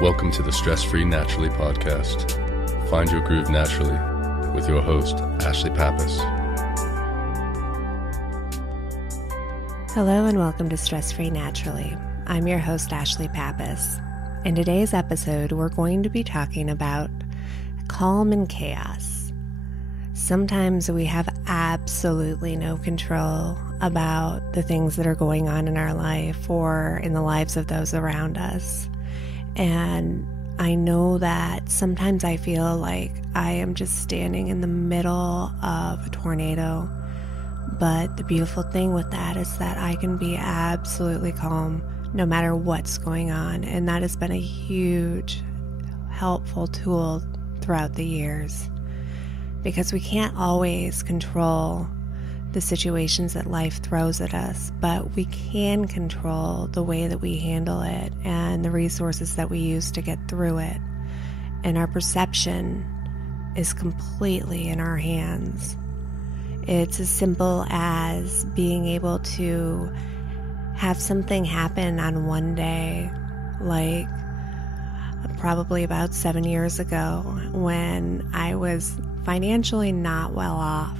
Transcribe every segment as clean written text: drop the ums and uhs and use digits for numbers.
Welcome to the Stress-Free Naturally podcast. Find your groove naturally with your host, Ashlie Pappas. Hello and welcome to Stress-Free Naturally. I'm your host, Ashlie Pappas. In today's episode, we're going to be talking about calm in chaos. Sometimes we have absolutely no control about the things that are going on in our life or in the lives of those around us. And I know that sometimes I feel like I am just standing in the middle of a tornado. But the beautiful thing with that is that I can be absolutely calm no matter what's going on. And that has been a huge, helpful tool throughout the years. Because we can't always control the situations that life throws at us, but we can control the way that we handle it and the resources that we use to get through it. And our perception is completely in our hands. It's as simple as being able to have something happen on one day, like probably about 7 years ago when I was financially not well off.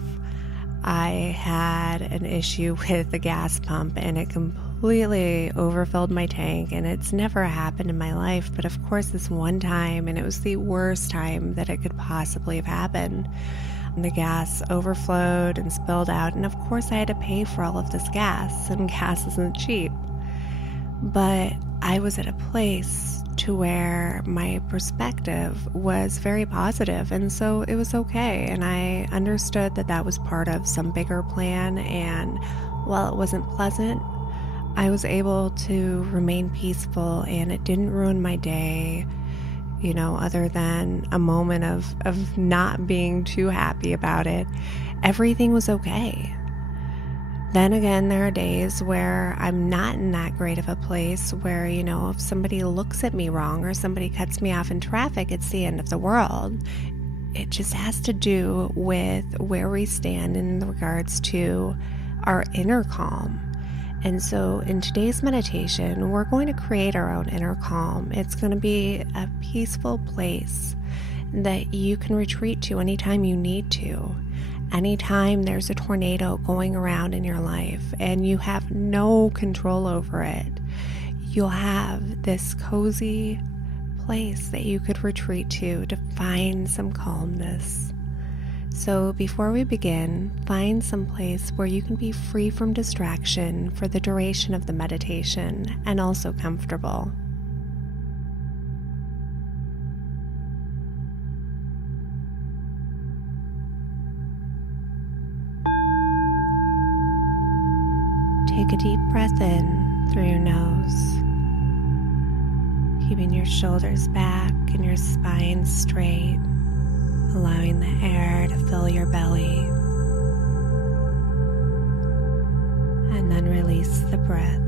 I had an issue with the gas pump and it completely overfilled my tank, and it's never happened in my life, but of course this one time, and it was the worst time that it could possibly have happened. The gas overflowed and spilled out, and of course I had to pay for all of this gas, and gas isn't cheap. But I was at a place to where my perspective was very positive, and so it was okay, and I understood that that was part of some bigger plan, and while it wasn't pleasant, I was able to remain peaceful, and it didn't ruin my day, other than a moment of not being too happy about it. Everything was okay. Then again, there are days where I'm not in that great of a place where, if somebody looks at me wrong or somebody cuts me off in traffic, it's the end of the world. It just has to do with where we stand in regards to our inner calm. And so in today's meditation, we're going to create our own inner calm. It's going to be a peaceful place that you can retreat to anytime you need to. Anytime there's a tornado going around in your life and you have no control over it, you'll have this cozy place that you could retreat to find some calmness. So before we begin, find some place where you can be free from distraction for the duration of the meditation and also comfortable. Take a deep breath in through your nose, keeping your shoulders back and your spine straight, allowing the air to fill your belly, and then release the breath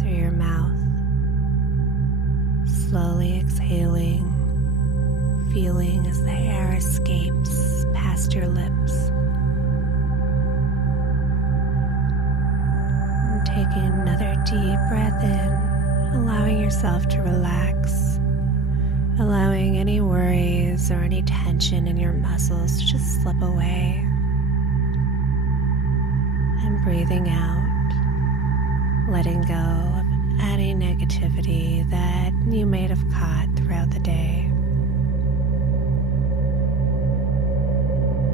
through your mouth, slowly exhaling, feeling as the air escapes past your lips. Taking another deep breath in, allowing yourself to relax, allowing any worries or any tension in your muscles to just slip away, and breathing out, letting go of any negativity that you may have caught throughout the day.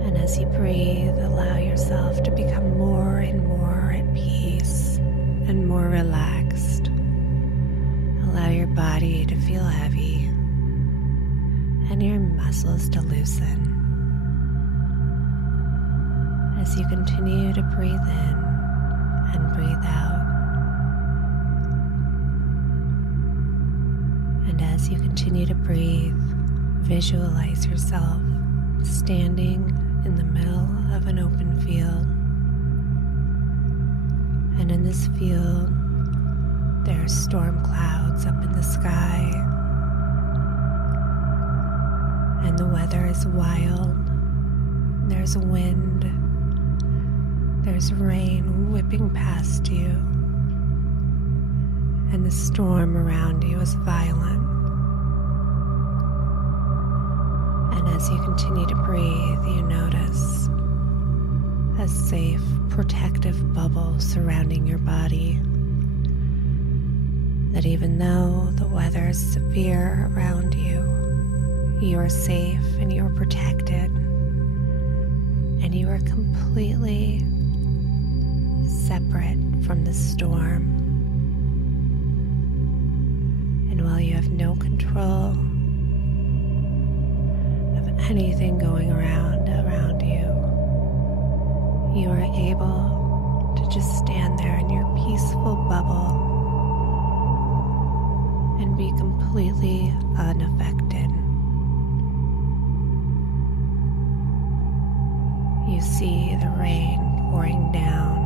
And as you breathe, allow yourself to become more and more at peace and more relaxed. Allow your body to feel heavy and your muscles to loosen. As you continue to breathe in and breathe out. And as you continue to breathe, visualize yourself standing in the middle of an open field. And in this field, there are storm clouds up in the sky, and the weather is wild. There's wind, there's rain whipping past you, and the storm around you is violent. And as you continue to breathe, you notice a safe, protective bubble surrounding your body. That even though the weather is severe around you, you are safe and you are protected, and you are completely separate from the storm. And while you have no control of anything going around you, you are able to just stand there in your peaceful bubble and be completely unaffected. You see the rain pouring down,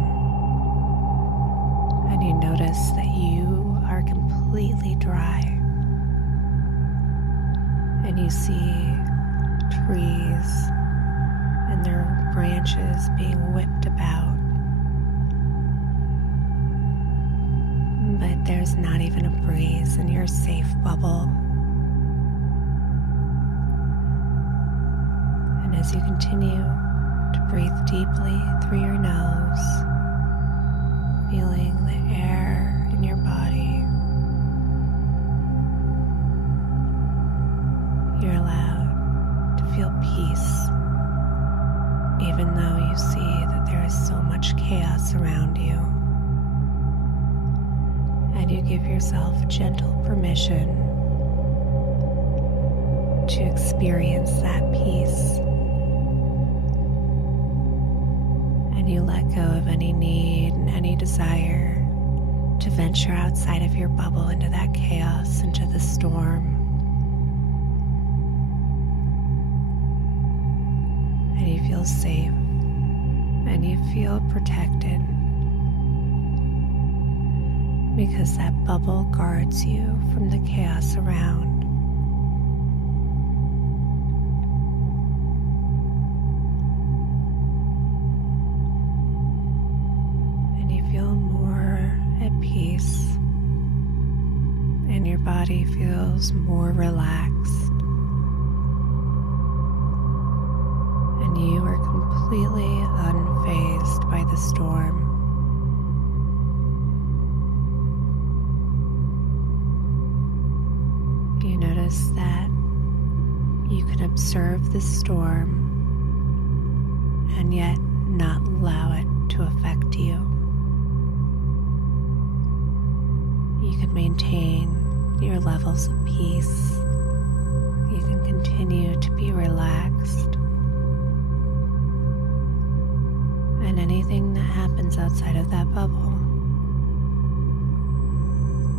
and you notice that you are completely dry. And you see trees and their branches being whipped about. But there's not even a breeze in your safe bubble. And as you continue to breathe deeply through your nose, feeling the air in your body, you're allowed to feel peace, even though you see that there is so much chaos around you. And you give yourself gentle permission to experience that peace. And you let go of any need and any desire to venture outside of your bubble into that chaos, into the storm. And you feel safe and you feel protected, because that bubble guards you from the chaos around. And you feel more at peace, and your body feels more relaxed, and you are completely unfazed by the storm. You notice that you can observe the storm and yet not allow it to affect you. You can maintain your levels of peace. You can continue to be relaxed. And anything that happens outside of that bubble,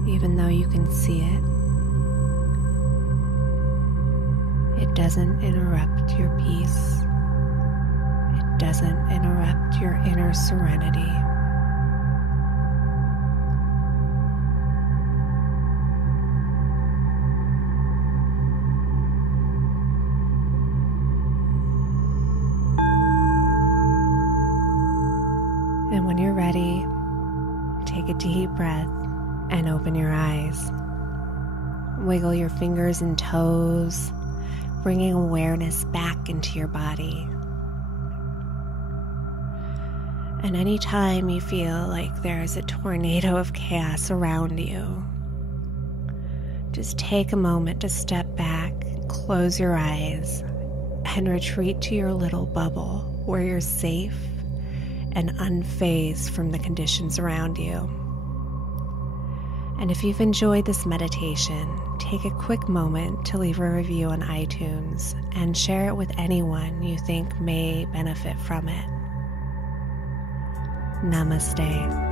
even though you can see it, it doesn't interrupt your peace. It doesn't interrupt your inner serenity. And when you're ready, take a deep breath and open your eyes. Wiggle your fingers and toes, bringing awareness back into your body. And anytime you feel like there's a tornado of chaos around you, just take a moment to step back, close your eyes, and retreat to your little bubble where you're safe and unfazed from the conditions around you. And if you've enjoyed this meditation, take a quick moment to leave a review on iTunes and share it with anyone you think may benefit from it. Namaste.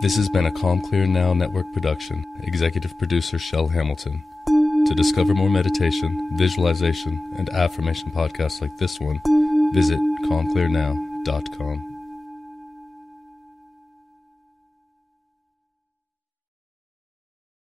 This has been a Calm Clear Now Network production. Executive producer Shel Hamilton. To discover more meditation, visualization, and affirmation podcasts like this one, visit calmclearnow.com.